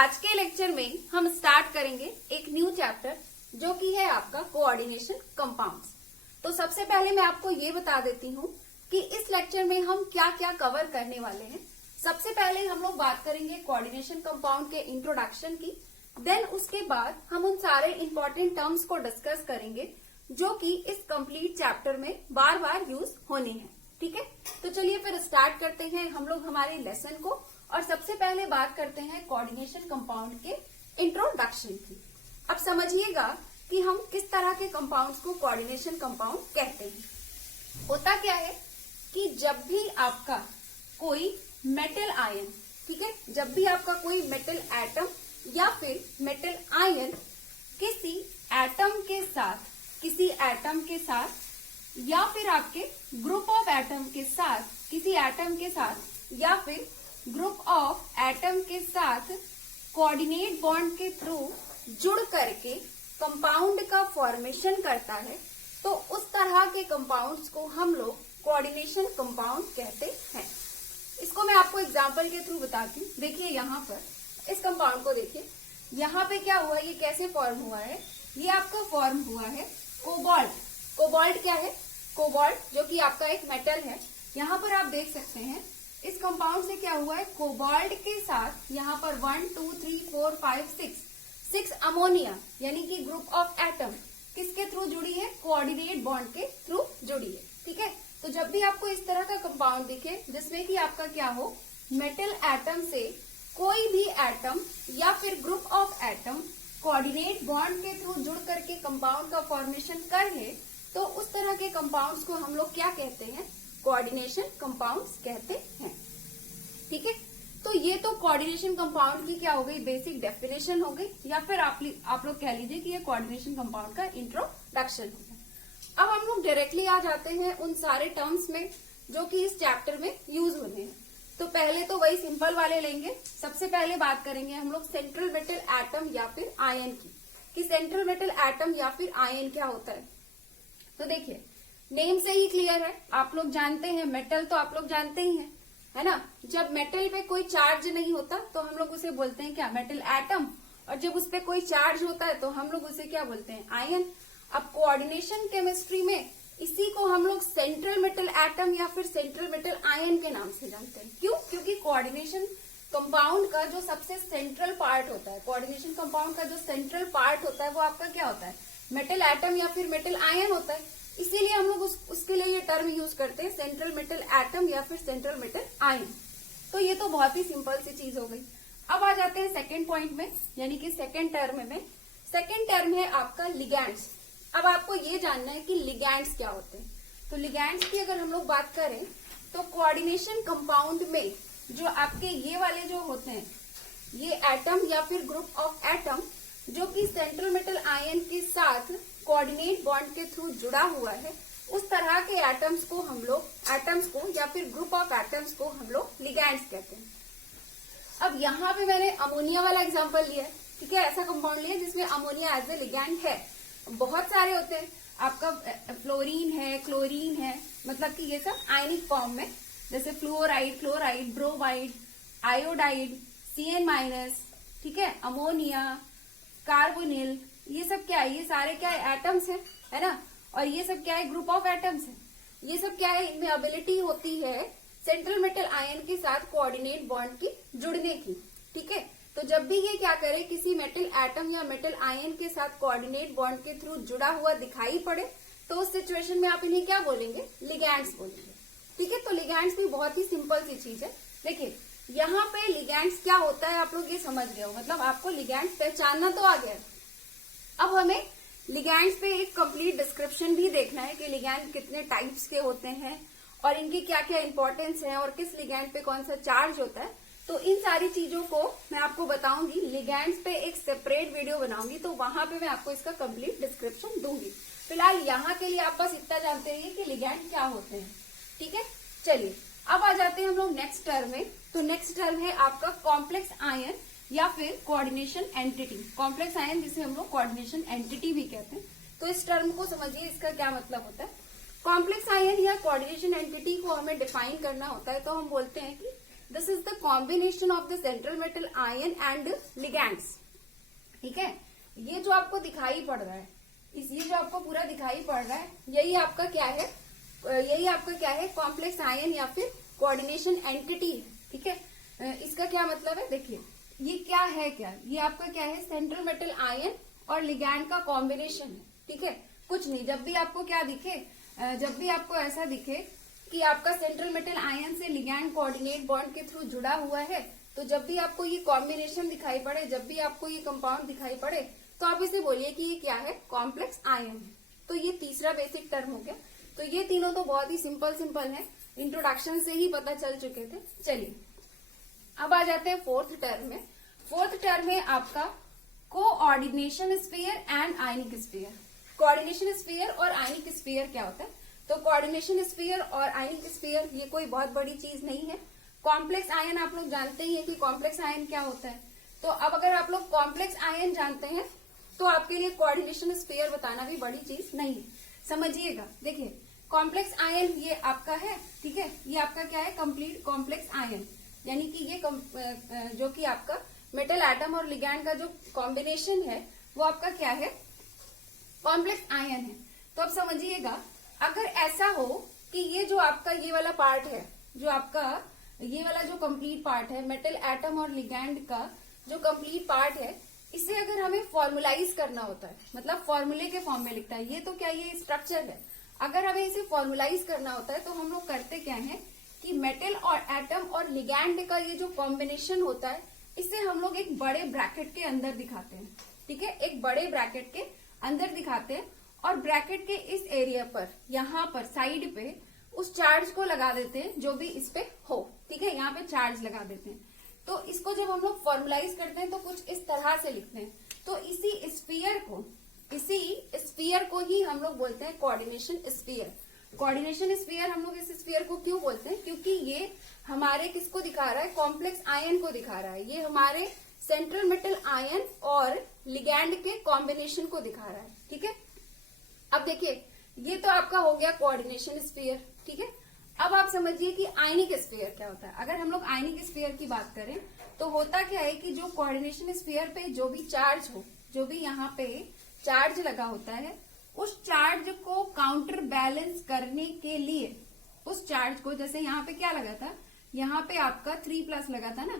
आज के लेक्चर में हम स्टार्ट करेंगे एक न्यू चैप्टर जो कि है आपका कोऑर्डिनेशन कंपाउंड्स। तो सबसे पहले मैं आपको ये बता देती हूँ कि इस लेक्चर में हम क्या क्या कवर करने वाले हैं। सबसे पहले हम लोग बात करेंगे कोऑर्डिनेशन कंपाउंड के इंट्रोडक्शन की। देन उसके बाद हम उन सारे इंपॉर्टेंट टर्म्स को डिस्कस करेंगे जो कि इस कंप्लीट चैप्टर में बार बार यूज होने हैं। ठीक है, तो चलिए फिर स्टार्ट करते हैं हम लोग हमारे लेसन को। और सबसे पहले बात करते हैं कोऑर्डिनेशन कंपाउंड के इंट्रोडक्शन की। अब समझिएगा कि हम किस तरह के कंपाउंड्स को कोऑर्डिनेशन कंपाउंड कहते हैं। होता क्या है कि जब भी आपका कोई मेटल आयन, ठीक है, जब भी आपका कोई मेटल एटम या फिर मेटल आयन किसी एटम के साथ या फिर आपके ग्रुप ऑफ एटम के साथ, किसी एटम के साथ या फिर ग्रुप ऑफ एटम के साथ कोऑर्डिनेट बॉन्ड के थ्रू जुड़ करके कंपाउंड का फॉर्मेशन करता है, तो उस तरह के कंपाउंड्स को हम लोग कोऑर्डिनेशन कंपाउंड कहते हैं। इसको मैं आपको एग्जांपल के थ्रू बताती हूँ। देखिए यहाँ पर इस कंपाउंड को देखिए, यहाँ पे क्या हुआ, ये कैसे फॉर्म हुआ है। ये आपका फॉर्म हुआ है कोबाल्ट। कोबाल्ट क्या है? कोबाल्ट जो कि आपका एक मेटल है। यहाँ पर आप देख सकते हैं इस कंपाउंड से क्या हुआ है, कोबाल्ट के साथ यहाँ पर 1 2 3 4 5 6 अमोनिया यानी कि ग्रुप ऑफ एटम किसके थ्रू जुड़ी है, कोऑर्डिनेट बॉन्ड के थ्रू जुड़ी है। ठीक है, तो जब भी आपको इस तरह का कंपाउंड दिखे जिसमें कि आपका क्या हो, मेटल एटम से कोई भी एटम या फिर group of atom coordinate bond के थ्रू जुड़ करके कंपाउंड का फॉर्मेशन करे, तो उस तरह के कंपाउंड्स को हम लोग क्या कहते हैं, कोऑर्डिनेशन कंपाउंड्स कहते हैं। ठीक है, तो ये तो कोऑर्डिनेशन कंपाउंड की क्या हो गई, बेसिक डेफिनेशन हो गई, या फिर आप लोग कह लीजिए कि ये कोऑर्डिनेशन कंपाउंड का इंट्रोडक्शन हो गया। अब हम लोग डायरेक्टली आ जाते हैं उन सारे टर्म्स में जो कि इस चैप्टर में यूज होने हैं। तो पहले तो वही सिंपल वाले लेंगे। सबसे पहले बात करेंगे हम लोग सेंट्रल मेटल एटम या फिर आयन की, कि सेंट्रल मेटल एटम या फिर आयन क्या होता है। तो देखिए नेम से ही क्लियर है, आप लोग जानते हैं मेटल तो आप लोग जानते ही हैं, है ना। जब मेटल पे कोई चार्ज नहीं होता तो हम लोग उसे बोलते हैं क्या, मेटल एटम। और जब उस पे कोई चार्ज होता है तो हम लोग उसे क्या बोलते हैं, आयन। अब कोऑर्डिनेशन केमिस्ट्री में इसी को हम लोग सेंट्रल मेटल एटम या फिर सेंट्रल मेटल आयन के नाम से जानते हैं। क्यों? क्योंकि कोऑर्डिनेशन कंपाउंड का जो सबसे सेंट्रल पार्ट होता है, कोऑर्डिनेशन कंपाउंड का जो सेंट्रल पार्ट होता है वो आपका क्या होता है, मेटल एटम या फिर मेटल आयन होता है। इसीलिए हम लोग उसके लिए ये टर्म यूज करते हैं, सेंट्रल मेटल एटम या फिर सेंट्रल मेटल आयन। तो ये तो बहुत ही सिंपल सी चीज हो गई। अब आ जाते हैं सेकंड पॉइंट में, यानी कि सेकंड टर्म में। सेकंड टर्म है आपका लिगैंड्स। अब आपको ये जानना है कि लिगैंड्स क्या होते हैं। तो लिगैंड्स की अगर हम लोग बात करें तो कोऑर्डिनेशन कंपाउंड में जो आपके ये वाले जो होते हैं, ये एटम या फिर ग्रुप ऑफ एटम जो कि सेंट्रल मेटल आयन के साथ कोऑर्डिनेट बॉन्ड के थ्रू जुड़ा हुआ है, उस तरह के एटम्स को या फिर ग्रुप ऑफ एटम्स को हम लोग लिगैंड्स कहते हैं। अब यहाँ पे मैंने अमोनिया वाला एग्जांपल लिया है। ठीक है, ऐसा कंपाउंड लिया जिसमें अमोनिया एज ए लिगैंड है। बहुत सारे होते हैं, आपका फ्लोरीन है, क्लोरीन है, मतलब कि ये सब आयनिक फॉर्म में, जैसे fluoride, chloride, bromide, iodide, CN-, ठीक है, अमोनिया, कार्बोनिल, ये सब क्या है, ये सारे क्या है, एटम्स है ना। और ये सब क्या है, ग्रुप ऑफ एटम्स है। ये सब क्या है, इनमें एबिलिटी होती है सेंट्रल मेटल आयन के साथ कोऑर्डिनेट बॉन्ड की जुड़ने की। ठीक है, तो जब भी ये क्या करे, किसी मेटल एटम या मेटल आयन के साथ कोऑर्डिनेट बॉन्ड के थ्रू जुड़ा हुआ दिखाई पड़े, तो उस सिचुएशन में आप इन्हें क्या बोलेंगे, लिगैंड्स बोलेंगे। ठीक है, तो लिगैंड्स भी बहुत ही सिंपल सी चीज है। देखिए यहाँ पे लिगैंड्स क्या होता है आप लोग ये समझ गए हो, मतलब आपको लिगैंड्स पहचानना तो आ गया। अब हमें लिगैंड्स पे एक कंप्लीट डिस्क्रिप्शन भी देखना है कि लिगैंड कितने टाइप्स के होते हैं और इनकी क्या क्या इंपॉर्टेंस है और किस लिगैंड पे कौन सा चार्ज होता है। तो इन सारी चीजों को मैं आपको बताऊंगी, लिगैंड्स पे एक सेपरेट वीडियो बनाऊंगी, तो वहां पे मैं आपको इसका कंप्लीट डिस्क्रिप्शन दूंगी। फिलहाल यहाँ के लिए आप बस इतना जानते रहिए कि लिगैंड क्या होते हैं। ठीक है, चलिए अब आ जाते हैं हम लोग नेक्स्ट टर्म में। तो नेक्स्ट टर्म है आपका कॉम्प्लेक्स आयन या फिर कोऑर्डिनेशन एंटिटी। कॉम्प्लेक्स आयन जिसे हम लोग कोऑर्डिनेशन एंटिटी भी कहते हैं। तो इस टर्म को समझिए, इसका क्या मतलब होता है। कॉम्प्लेक्स आयन या कोऑर्डिनेशन एंटिटी को हमें डिफाइन करना होता है तो हम बोलते हैं कि this is the combination of the central metal ion and ligands. ठीक है, ये जो आपको दिखाई पड़ रहा है, ये जो आपको पूरा दिखाई पड़ रहा है, यही आपका क्या है, कॉम्प्लेक्स आयन या फिर कोऑर्डिनेशन एंटिटी है। ठीक है, इसका क्या मतलब है, देखिए ये क्या है, ये आपका क्या है, सेंट्रल मेटल आयन और लिगैंड का कॉम्बिनेशन है। ठीक है, कुछ नहीं, जब भी आपको क्या दिखे, जब भी आपको ऐसा दिखे कि आपका सेंट्रल मेटल आयन से लिगैंड कोऑर्डिनेट बॉन्ड के थ्रू जुड़ा हुआ है, तो जब भी आपको ये कॉम्बिनेशन दिखाई पड़े, जब भी आपको ये कंपाउंड दिखाई पड़े, तो आप इसे बोलिए कि ये क्या है, कॉम्प्लेक्स आयन है। तो ये तीसरा बेसिक टर्म हो गया। तो ये तीनों तो बहुत ही सिंपल है, इंट्रोडक्शन से ही पता चल चुके थे। चलिए अब आ जाते हैं फोर्थ टर्म में। फोर्थ टर्म है आपका coordination sphere and ionic sphere. Coordination sphere और आयनिक स्फीयर क्या होता है, तो कोऑर्डिनेशन स्फीयर और आयनिक स्फीयर ये कोई बहुत बड़ी चीज नहीं है। कॉम्प्लेक्स आयन आप लोग जानते ही है कि कॉम्प्लेक्स आयन क्या होता है। तो अब अगर आप लोग कॉम्प्लेक्स आयन जानते हैं तो आपके लिए कोऑर्डिनेशन स्फीयर बताना भी बड़ी चीज नहीं है। समझिएगा, देखिए कॉम्प्लेक्स आयन ये आपका है, ठीक है, ये आपका क्या है, कंप्लीट कॉम्प्लेक्स आयन, यानी कि ये जो कि आपका मेटल एटम और लिगैंड का जो कॉम्बिनेशन है वो आपका क्या है, कॉम्प्लेक्स आयन है। तो अब समझिएगा, अगर ऐसा हो कि ये जो आपका ये वाला पार्ट है, जो आपका ये वाला जो कंप्लीट पार्ट है, मेटल एटम और लिगैंड का जो कंप्लीट पार्ट है, इसे अगर हमें फॉर्मुलाइज करना होता है, मतलब फॉर्मूले के फॉर्म में लिखता है, ये तो क्या ये स्ट्रक्चर है, अगर हमें इसे फॉर्मुलाइज करना होता है तो हम लोग करते क्या है कि मेटल और एटम और लिगैंड का ये जो कॉम्बिनेशन होता है, इसे हम लोग एक बड़े ब्रैकेट के अंदर दिखाते हैं। ठीक है, एक बड़े ब्रैकेट के अंदर दिखाते हैं और ब्रैकेट के इस एरिया पर, यहाँ पर साइड पे उस चार्ज को लगा देते हैं जो भी इस पे हो। ठीक है, यहाँ पे चार्ज लगा देते हैं। तो इसको जब हम लोग फॉर्मुलाइज करते हैं तो कुछ इस तरह से लिखते हैं। तो इसी स्फीयर को ही हम लोग बोलते हैं कोऑर्डिनेशन स्फीयर। कोऑर्डिनेशन स्फीयर हम लोग इस स्फीयर को क्यों बोलते हैं, क्योंकि ये हमारे किसको दिखा रहा है, कॉम्प्लेक्स आयन को दिखा रहा है। ये हमारे सेंट्रल मेटल आयन और लिगैंड के कॉम्बिनेशन को दिखा रहा है। ठीक है, अब देखिए ये तो आपका हो गया कोऑर्डिनेशन स्फीयर। ठीक है, अब आप समझिए कि आयनिक स्फीयर क्या होता है। अगर हम लोग आयनिक स्फीयर की बात करें तो होता क्या है कि जो कोऑर्डिनेशन स्फीयर पे जो भी चार्ज हो, जो भी यहाँ पे चार्ज लगा होता है, उस चार्ज को काउंटर बैलेंस करने के लिए, उस चार्ज को, जैसे यहाँ पे क्या लगा था, यहाँ पे आपका 3+ लगा था ना,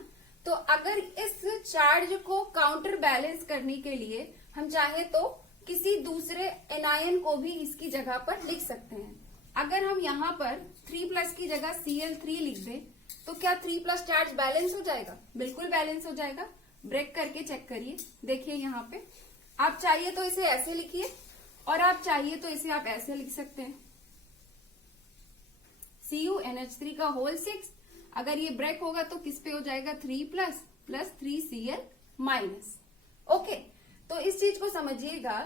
तो अगर इस चार्ज को काउंटर बैलेंस करने के लिए हम चाहे तो किसी दूसरे एनायन को भी इसकी जगह पर लिख सकते हैं। अगर हम यहाँ पर 3+ की जगह Cl3 लिख दें तो क्या 3+ चार्ज बैलेंस हो जाएगा, बिल्कुल बैलेंस हो जाएगा। ब्रेक करके चेक करिए, देखिए यहाँ पे आप चाहिए तो इसे ऐसे लिखिए और आप चाहिए तो इसे आप ऐसे लिख सकते हैं, CuNH3 का होल 6। अगर ये ब्रेक होगा तो किस पे हो जाएगा, 3+ + 3Cl-। ओके, तो इस चीज को समझिएगा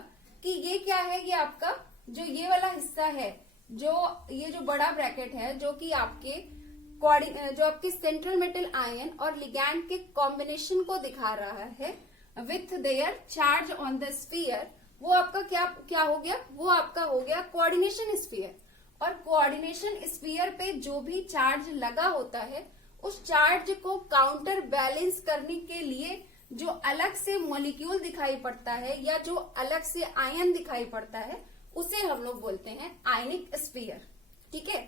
कि ये क्या है, ये आपका जो ये वाला हिस्सा है, जो ये जो बड़ा ब्रैकेट है, जो कि आपके सेंट्रल मेटल आयन और लिगैंड के कॉम्बिनेशन को दिखा रहा है with their charge on the sphere, वो आपका क्या हो गया, वो आपका हो गया कोऑर्डिनेशन स्फीयर। और कोऑर्डिनेशन स्फीयर पे जो भी चार्ज लगा होता है, उस चार्ज को काउंटर बैलेंस करने के लिए जो अलग से मॉलिक्यूल दिखाई पड़ता है या जो अलग से आयन दिखाई पड़ता है, उसे हम लोग बोलते हैं आयनिक स्फीयर। ठीक है,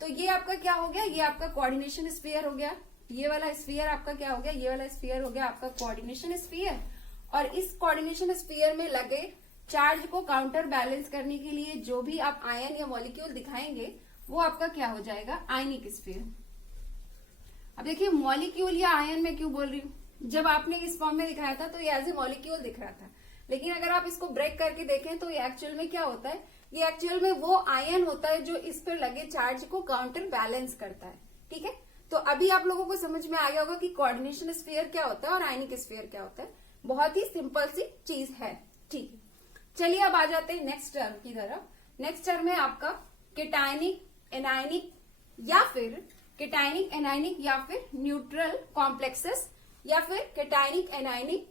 तो ये आपका क्या हो गया, ये आपका कोऑर्डिनेशन स्फीयर हो गया। ये वाला स्फीयर आपका क्या हो गया, ये वाला स्फीयर हो गया आपका कोऑर्डिनेशन स्फीयर। और इस कोऑर्डिनेशन स्फीयर में लगे चार्ज को काउंटर बैलेंस करने के लिए जो भी आप आयन या मॉलिक्यूल दिखाएंगे, वो आपका क्या हो जाएगा, आयनिक स्फीयर। अब देखिए मॉलिक्यूल या आयन में क्यों बोल रही हूँ, जब आपने इस फॉर्म में दिखाया था तो ये एज ए मॉलिक्यूल दिख रहा था, लेकिन अगर आप इसको ब्रेक करके देखें तो ये एक्चुअल में क्या होता है, ये एक्चुअल में वो आयन होता है जो इस पर लगे चार्ज को काउंटर बैलेंस करता है। ठीक है, तो अभी आप लोगों को समझ में आ गया होगा कि कोऑर्डिनेशन स्फीयर क्या होता है और आयनिक स्फीयर क्या होता है। बहुत ही सिंपल सी चीज है। ठीक है, चलिए अब आ जाते हैं नेक्स्ट टर्म की तरफ। नेक्स्ट टर्म है आपका केटायनिक एनायनिक या फिर न्यूट्रल कॉम्प्लेक्सेस या फिर cationic anionic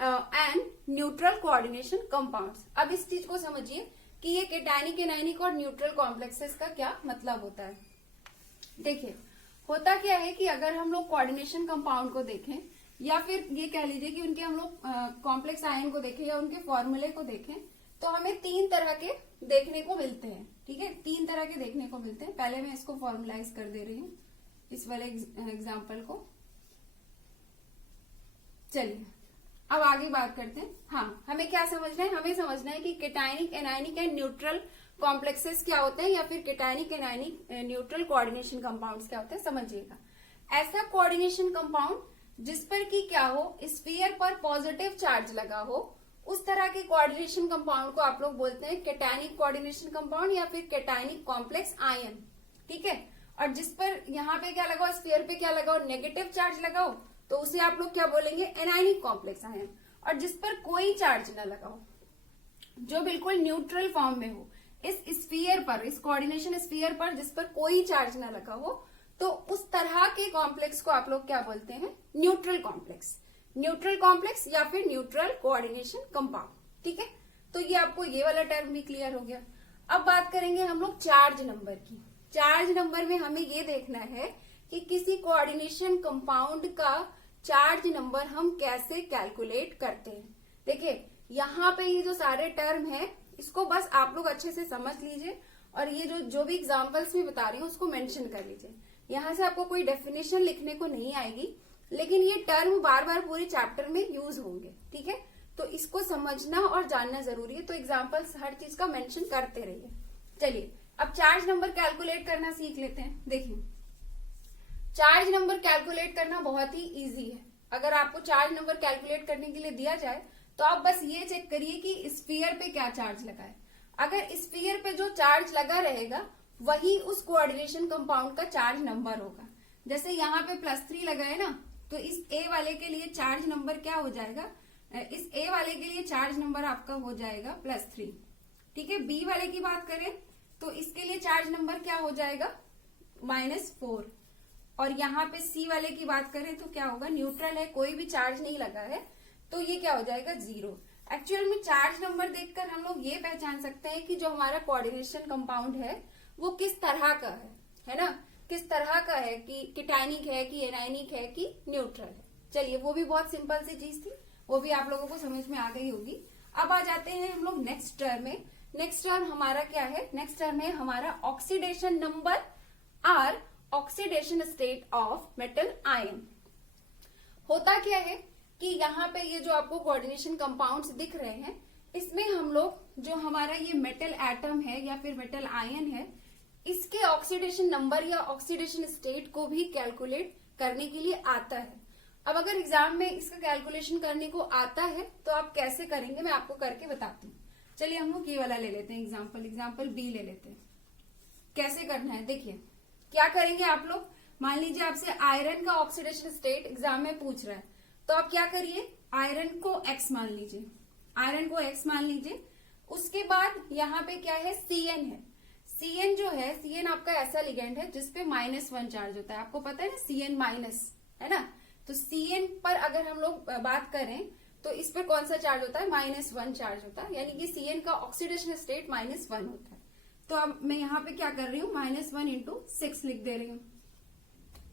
and neutral coordination compounds. अब इस चीज को समझिए कि ये केटायनिक एनायनिक और न्यूट्रल कॉम्प्लेक्सेस का क्या मतलब होता है। देखिए होता क्या है कि अगर हम लोग कोऑर्डिनेशन कंपाउंड को देखें या फिर ये कह लीजिए कि उनके हम लोग कॉम्प्लेक्स आयन को देखें या उनके फॉर्मूले को देखें, तो हमें 3 तरह के देखने को मिलते हैं। ठीक है, 3 तरह के देखने को मिलते हैं। पहले मैं इसको फॉर्मुलाइज कर दे रही हूँ, इस वाले एग्जाम्पल को। चलिए अब आगे बात करते हैं। हाँ, हमें क्या समझना है? हमें समझना है कि केटायनिक, एनायनिक एंड न्यूट्रल कॉम्प्लेक्सेस क्या होते हैं या फिर cationic, anionic, neutral coordination compounds क्या होते हैं, समझिएगा। ऐसा कोऑर्डिनेशन कंपाउंड जिस पर कि क्या हो, स्फीयर पर पॉजिटिव चार्ज लगा हो, उस तरह के कोऑर्डिनेशन कंपाउंड को आप लोग बोलते हैं केटायनिक कोऑर्डिनेशन कंपाउंड या फिर केटायनिक कॉम्प्लेक्स आयन। ठीक है, और जिस पर यहाँ पे क्या लगाओ, स्फीयर पे क्या लगाओ, नेगेटिव चार्ज लगाओ, तो उसे आप लोग क्या बोलेंगे, एनायनिक कॉम्प्लेक्स आयन। और जिस पर कोई चार्ज न लगाओ, जो बिल्कुल न्यूट्रल फॉर्म में हो, इस स्फीयर पर, इस कोऑर्डिनेशन स्फीयर पर जिस पर कोई चार्ज न लगा हो, तो उस तरह के कॉम्प्लेक्स को आप लोग क्या बोलते हैं, न्यूट्रल कॉम्प्लेक्स। न्यूट्रल कॉम्प्लेक्स या फिर न्यूट्रल कोऑर्डिनेशन कंपाउंड। ठीक है, तो ये आपको ये वाला टर्म भी क्लियर हो गया। अब बात करेंगे हम लोग चार्ज नंबर की। चार्ज नंबर में हमें ये देखना है कि किसी कोऑर्डिनेशन कंपाउंड का चार्ज नंबर हम कैसे कैलकुलेट करते हैं। देखिए यहाँ पे ये जो सारे टर्म है, इसको बस आप लोग अच्छे से समझ लीजिए और ये जो भी एग्जांपल्स में बता रही हूँ उसको मेंशन कर लीजिए। यहाँ से आपको कोई डेफिनेशन लिखने को नहीं आएगी, लेकिन ये टर्म बार बार पूरे चैप्टर में यूज होंगे। ठीक है, तो इसको समझना और जानना जरूरी है, तो एग्जाम्पल्स हर चीज का मेंशन करते रहिए। चलिए अब चार्ज नंबर कैलकुलेट करना सीख लेते हैं। देखिए चार्ज नंबर कैलकुलेट करना बहुत ही इजी है। अगर आपको चार्ज नंबर कैलकुलेट करने के लिए दिया जाए तो आप बस ये चेक करिए कि स्फीयर पे क्या चार्ज लगा है। अगर स्फीयर पे जो चार्ज लगा रहेगा वही उस कोऑर्डिनेशन कंपाउंड का चार्ज नंबर होगा। जैसे यहाँ पे +3 लगा है ना, तो इस ए वाले के लिए चार्ज नंबर क्या हो जाएगा, इस ए वाले के लिए चार्ज नंबर आपका हो जाएगा +3। ठीक है, बी वाले की बात करें तो इसके लिए चार्ज नंबर क्या हो जाएगा, -4। और यहाँ पे सी वाले की बात करें तो क्या होगा, न्यूट्रल है, कोई भी चार्ज नहीं लगा है, तो ये क्या हो जाएगा, 0। एक्चुअल में चार्ज नंबर देखकर हम लोग ये पहचान सकते हैं कि जो हमारा कोऑर्डिनेशन कंपाउंड है वो किस तरह का है ना, किस तरह का है, कि केटायनिक है कि एनायनिक है कि न्यूट्रल है। चलिए वो भी बहुत सिंपल सी चीज थी, वो भी आप लोगों को समझ में आ गई होगी। अब आ जाते हैं हम लोग नेक्स्ट टर्म में। नेक्स्ट टर्म हमारा क्या है, नेक्स्ट टर्म है हमारा oxidation number or, oxidation state of metal ion. होता क्या है कि यहाँ पे ये जो आपको कोऑर्डिनेशन कंपाउंड्स दिख रहे हैं, इसमें हम लोग जो हमारा ये मेटल एटम है या फिर मेटल आयन है, इसके ऑक्सीडेशन नंबर या ऑक्सीडेशन स्टेट को भी कैलकुलेट करने के लिए आता है। अब अगर एग्जाम में इसका कैलकुलेशन करने को आता है तो आप कैसे करेंगे मैं आपको करके बताती हूँ। चलिए हम लोग ये वाला ले लेते हैं एग्जाम्पल बी ले लेते हैं। कैसे करना है देखिए, क्या करेंगे आप लोग, मान लीजिए आपसे आयरन का ऑक्सीडेशन स्टेट एग्जाम में पूछ रहा है, तो आप क्या करिए, आयरन को X मान लीजिए, आयरन को X मान लीजिए। उसके बाद यहाँ पे क्या है, Cn है। Cn जो है, Cn आपका ऐसा लिगेंड है जिसपे -1 चार्ज होता है, आपको पता है ना, Cn माइनस है ना। तो Cn पर अगर हम लोग बात करें तो इस पर कौन सा चार्ज होता है, -1 चार्ज होता है, यानी कि Cn का ऑक्सीडेशन स्टेट -1 होता है। तो अब मैं यहाँ पे क्या कर रही हूँ, -1 × 6 लिख दे रही हूँ।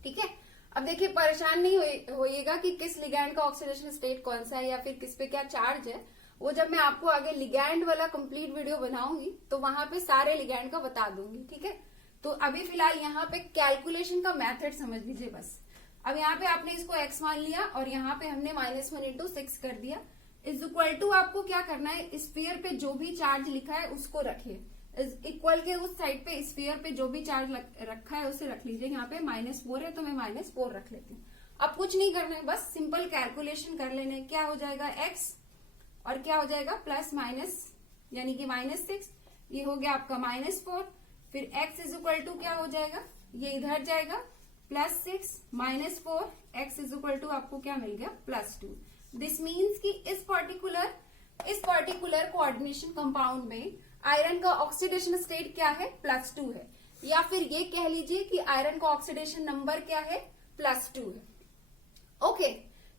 ठीक है, अब देखिए परेशान नहीं होइएगा कि किस लिगैंड का ऑक्सीडेशन स्टेट कौन सा है या फिर किस पे क्या चार्ज है, वो जब मैं आपको आगे लिगैंड वाला कंप्लीट वीडियो बनाऊंगी तो वहां पे सारे लिगैंड का बता दूंगी। ठीक है, तो अभी फिलहाल यहाँ पे कैलकुलेशन का मेथड समझ लीजिए बस। अब यहाँ पे आपने इसको X मान लिया और यहाँ पे हमने -1 × 6 कर दिया, इज इक्वल टू आपको क्या करना है, स्फीयर पे जो भी चार्ज लिखा है उसको रखिए, इक्वल के उस साइड पे स्फीयर पे जो भी चार्ज रखा है उसे रख लीजिए। यहाँ पे -4 है तो मैं -4 रख लेती हूँ। अब कुछ नहीं करना है, बस सिंपल कैलकुलेशन कर लेना है। क्या हो जाएगा X और क्या हो जाएगा प्लस माइनस, यानी कि -6, ये हो गया आपका -4। फिर X इज इक्वल टू क्या हो जाएगा, ये इधर जाएगा, +6 -4, X इज इक्वल टू आपको क्या मिल गया, +2। दिस मीन्स कि इस पर्टिकुलर कोऑर्डिनेशन कंपाउंड में आयरन का ऑक्सीडेशन स्टेट क्या है, +2 है, या फिर ये कह लीजिए कि आयरन का ऑक्सीडेशन नंबर क्या है, +2 है। ओके,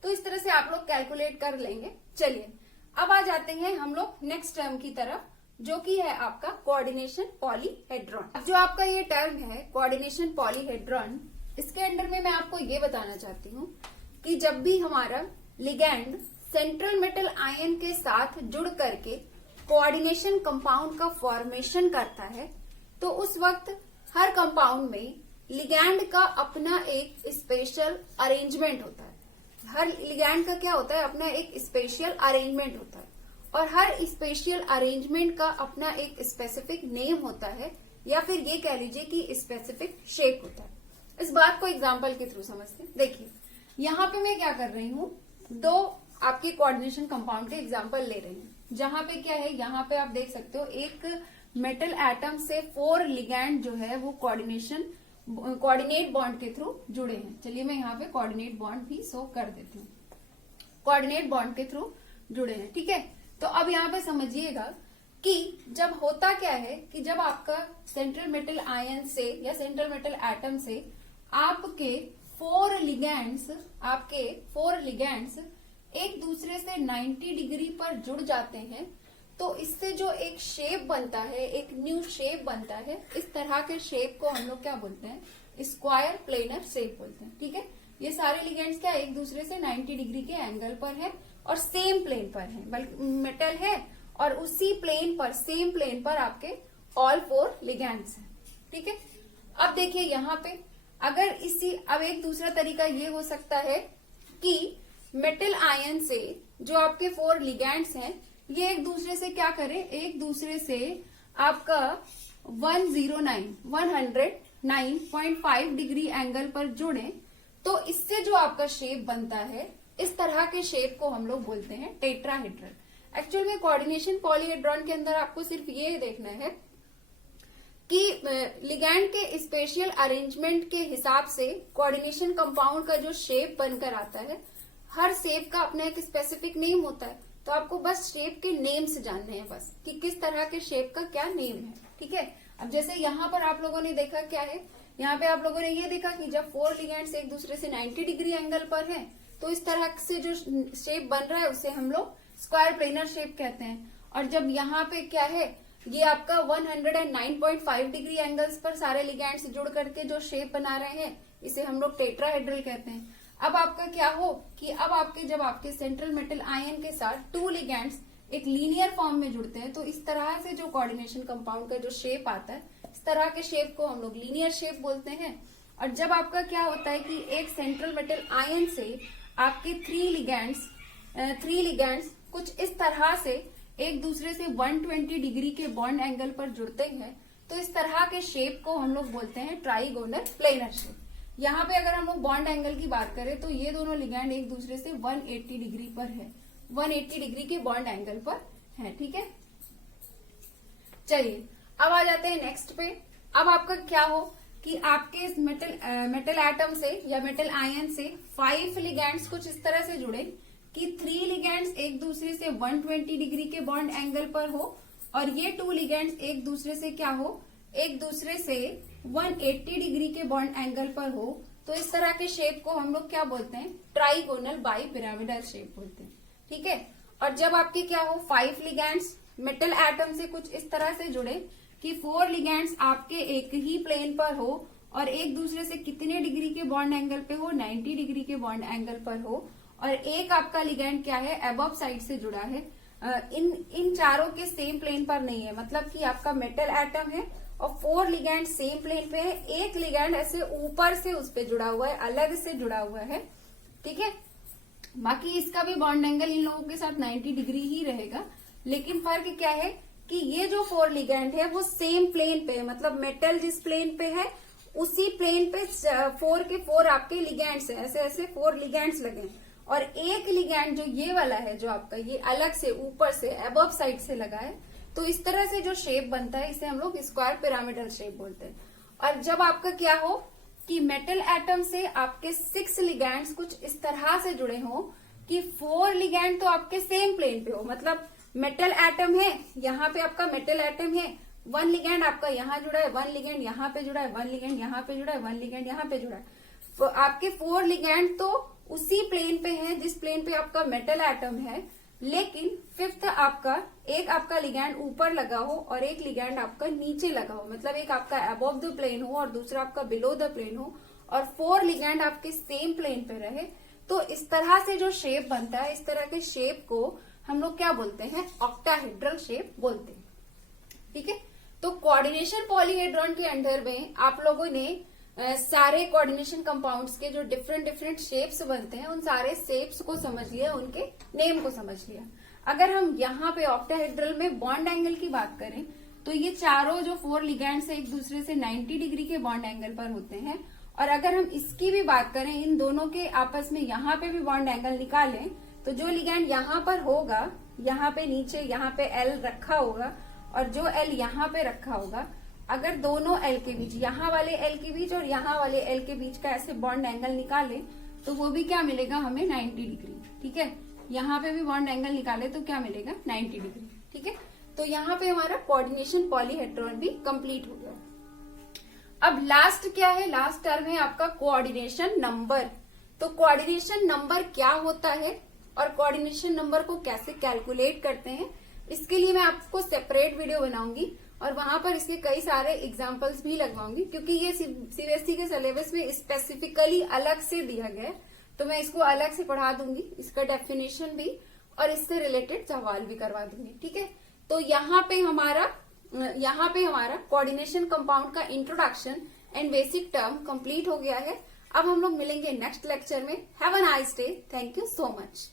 तो इस तरह से आप लोग कैलकुलेट कर लेंगे। चलिए अब आ जाते हैं हम लोग नेक्स्ट टर्म की तरफ, जो कि है आपका कोऑर्डिनेशन पॉलीहेड्रॉन। अब जो आपका ये टर्म है कोऑर्डिनेशन पॉलीहेड्रॉन, इसके अंडर में मैं आपको ये बताना चाहती हूँ कि जब भी हमारा लिगैंड सेंट्रल मेटल आयन के साथ जुड़ करके कोऑर्डिनेशन कंपाउंड का फॉर्मेशन करता है, तो उस वक्त हर कंपाउंड में लिगैंड का अपना एक स्पेशल अरेंजमेंट होता है। हर लिगैंड का क्या होता है, अपना एक स्पेशल अरेंजमेंट होता है, और हर स्पेशल अरेंजमेंट का अपना एक स्पेसिफिक नेम होता है, या फिर ये कह लीजिए कि स्पेसिफिक शेप होता है। इस बात को एग्जांपल के थ्रू समझते हैं। देखिए यहाँ पे मैं क्या कर रही हूँ, दो आपके कोऑर्डिनेशन कंपाउंड के एग्जांपल ले रही हूँ। जहां पे क्या है, यहाँ पे आप देख सकते हो एक मेटल एटम से 4 लिगैंड जो है वो कोऑर्डिनेट बॉन्ड के थ्रू जुड़े हैं। चलिए मैं यहाँ पे कोऑर्डिनेट बॉन्ड भी शो कर देती हूँ। कोऑर्डिनेट बॉन्ड के थ्रू जुड़े हैं, ठीक है। तो अब यहाँ पे समझिएगा कि जब होता क्या है कि जब आपका सेंट्रल मेटल आयन से या सेंट्रल मेटल एटम से आपके 4 लिगैंड्स एक दूसरे से 90 डिग्री पर जुड़ जाते हैं, तो इससे जो एक शेप बनता है, एक न्यू शेप बनता है, इस तरह के शेप को हम लोग क्या बोलते हैं, स्क्वायर प्लेनर शेप बोलते हैं, ठीक है। ये सारे लिगेंड्स क्या एक दूसरे से 90 डिग्री के एंगल पर है और सेम प्लेन पर है, बल्कि मेटल है और उसी प्लेन पर, सेम प्लेन पर आपके ऑल 4 लिगेंड्स हैं, ठीक है। अब देखिए यहाँ पे अगर अब एक दूसरा तरीका ये हो सकता है कि मेटल आयन से जो आपके 4 लिगेंड्स हैं ये एक दूसरे से क्या करें, एक दूसरे से आपका 109.5 डिग्री एंगल पर जुड़े, तो इससे जो आपका शेप बनता है, इस तरह के शेप को हम लोग बोलते हैं टेट्राहेड्रल। एक्चुअल में कोऑर्डिनेशन पॉलीहेड्रॉन के अंदर आपको सिर्फ ये देखना है कि लिगैंड के स्पेशल अरेंजमेंट के हिसाब से कोऑर्डिनेशन कंपाउंड का जो शेप बनकर आता है, हर शेप का अपना एक स्पेसिफिक नेम होता है। तो आपको बस शेप के नेम से जानने हैं बस कि किस तरह के शेप का क्या नेम है, ठीक है। अब जैसे यहाँ पर आप लोगों ने देखा क्या है, यहाँ पे आप लोगों ने ये देखा कि जब 4 लिगेंड्स एक दूसरे से 90 डिग्री एंगल पर हैं, तो इस तरह से जो शेप बन रहा है उसे हम लोग स्क्वायर प्लेनर शेप कहते हैं। और जब यहाँ पे क्या है, ये आपका 109.5 डिग्री एंगल्स पर सारे लिगेंड्स जुड़ करके जो शेप बना रहे हैं, इसे हम लोग टेट्राहेड्रल कहते हैं। अब आपका क्या हो कि अब आपके जब आपके सेंट्रल मेटल आयन के साथ 2 लिगेंड्स एक लीनियर फॉर्म में जुड़ते हैं, तो इस तरह से जो कोऑर्डिनेशन कंपाउंड का जो शेप आता है, इस तरह के शेप को हम लोग लीनियर शेप बोलते हैं। और जब आपका क्या होता है कि एक सेंट्रल मेटल आयन से आपके 3 लिगेंड्स कुछ इस तरह से एक दूसरे से 120 डिग्री के बॉन्ड एंगल पर जुड़ते हैं, तो इस तरह के शेप को हम लोग बोलते हैं ट्राइगोनल प्लेनर शेप। यहाँ पे अगर हम लोग बॉन्ड एंगल की बात करें, तो ये दोनों लिगैंड एक दूसरे से 180 डिग्री पर है, 180 डिग्री के बॉन्ड एंगल पर है, ठीक है। चलिए अब आ जाते हैं नेक्स्ट पे। अब आपका क्या हो कि आपके इस मेटल एटम से या मेटल आयन से 5 लिगैंड्स कुछ इस तरह से जुड़े कि 3 लिगैंड्स एक दूसरे से 120 डिग्री के बॉन्ड एंगल पर हो, और ये 2 लिगैंड्स एक दूसरे से क्या हो, एक दूसरे से 180 डिग्री के बॉन्ड एंगल पर हो। तो इस तरह के शेप को हम लोग क्या बोलते हैं, ट्राइगोनल बाई पिरामिडल शेप बोलते हैं, ठीक है। और जब आपके क्या हो 5 लिगैंड्स मेटल एटम से कुछ इस तरह से जुड़े कि 4 लिगैंड्स आपके एक ही प्लेन पर हो और एक दूसरे से कितने डिग्री के बॉन्ड एंगल पे हो, 90 डिग्री के बॉन्ड एंगल पर हो, और एक आपका लिगैंड क्या है, अबव साइड से जुड़ा है, इन चारों के सेम प्लेन पर नहीं है, मतलब कि आपका मेटल एटम है और 4 लिगैंड सेम प्लेन पे है, एक लिगैंड ऐसे ऊपर से उस पे जुड़ा हुआ है, अलग से जुड़ा हुआ है, ठीक है। बाकी इसका भी बॉन्ड एंगल इन लोगों के साथ 90 डिग्री ही रहेगा, लेकिन फर्क क्या है कि ये जो 4 लिगैंड है वो सेम प्लेन पे है, मतलब मेटल जिस प्लेन पे है उसी प्लेन पे 4 के 4 आपके लिगैंड्स है, ऐसे ऐसे 4 लिगैंड्स लगे, और एक लिगैंड जो ये वाला है जो आपका ये अलग से ऊपर से अबव साइड से लगा है। तो इस तरह से जो शेप बनता है इसे हम लोग स्क्वायर पिरामिडल शेप बोलते हैं। और जब आपका क्या हो कि मेटल एटम से आपके 6 लिगैंड्स कुछ इस तरह से जुड़े हों कि 4 लिगैंड तो आपके सेम प्लेन पे हो, मतलब मेटल एटम है, यहाँ पे आपका मेटल एटम है, 1 लिगैंड आपका यहाँ जुड़ा है, 1 लिगैंड यहाँ पे जुड़ा है, 1 लिगैंड यहाँ पे जुड़ा है, 1 लिगैंड यहाँ पे जुड़ा है, तो आपके 4 लिगैंड तो उसी प्लेन पे है जिस प्लेन पे आपका मेटल एटम है, लेकिन 5th आपका एक आपका लिगैंड ऊपर लगा हो और एक लिगैंड आपका नीचे लगा हो, मतलब एक आपका अबव द प्लेन हो और दूसरा आपका बिलो द प्लेन हो, और 4 लिगैंड आपके सेम प्लेन पे रहे, तो इस तरह से जो शेप बनता है, इस तरह के शेप को हम लोग क्या बोलते हैं, ऑक्टाहेड्रल शेप बोलते हैं। ठीक है, तो कोऑर्डिनेशन पॉलीहेड्रॉन के अंडर में आप लोगों ने सारे कोऑर्डिनेशन कंपाउंड्स के जो डिफरेंट डिफरेंट शेप्स बनते हैं, उन सारे शेप्स को समझ लिया, उनके नेम को समझ लिया। अगर हम यहाँ पे ऑक्टाहेड्रल में बॉन्ड एंगल की बात करें, तो ये चारों जो 4 लिगैंड्स है एक दूसरे से 90 डिग्री के बॉन्ड एंगल पर होते हैं। और अगर हम इसकी भी बात करें, इन दोनों के आपस में यहाँ पे भी बॉन्ड एंगल निकालें, तो जो लिगैंड यहाँ पर होगा, यहाँ पे नीचे यहाँ पे L रखा होगा और जो L यहाँ पे रखा होगा, अगर दोनों L के बीच, यहाँ वाले L के बीच और यहाँ वाले L के बीच का ऐसे बॉन्ड एंगल निकाले, तो वो भी क्या मिलेगा हमें, 90 डिग्री। ठीक है, यहाँ पे भी बॉन्ड एंगल निकाले तो क्या मिलेगा, 90 डिग्री। ठीक है, तो यहाँ पे हमारा कोऑर्डिनेशन पॉलीहेड्रॉन भी कंप्लीट हो गया। अब लास्ट क्या है, लास्ट टर्म है आपका कोऑर्डिनेशन नंबर। तो कोऑर्डिनेशन नंबर क्या होता है और कोऑर्डिनेशन नंबर को कैसे कैलकुलेट करते हैं, इसके लिए मैं आपको सेपरेट वीडियो बनाऊंगी और वहां पर इसके कई सारे एग्जांपल्स भी लगवाऊंगी, क्योंकि ये सीबीएसई के सिलेबस में स्पेसिफिकली अलग से दिया गया है, तो मैं इसको अलग से पढ़ा दूंगी, इसका डेफिनेशन भी और इससे रिलेटेड सवाल भी करवा दूंगी। ठीक है, तो यहाँ पे हमारा कोऑर्डिनेशन कंपाउंड का introduction and basic term complete हो गया है। अब हम लोग मिलेंगे नेक्स्ट लेक्चर में। Have a nice day, thank you so much.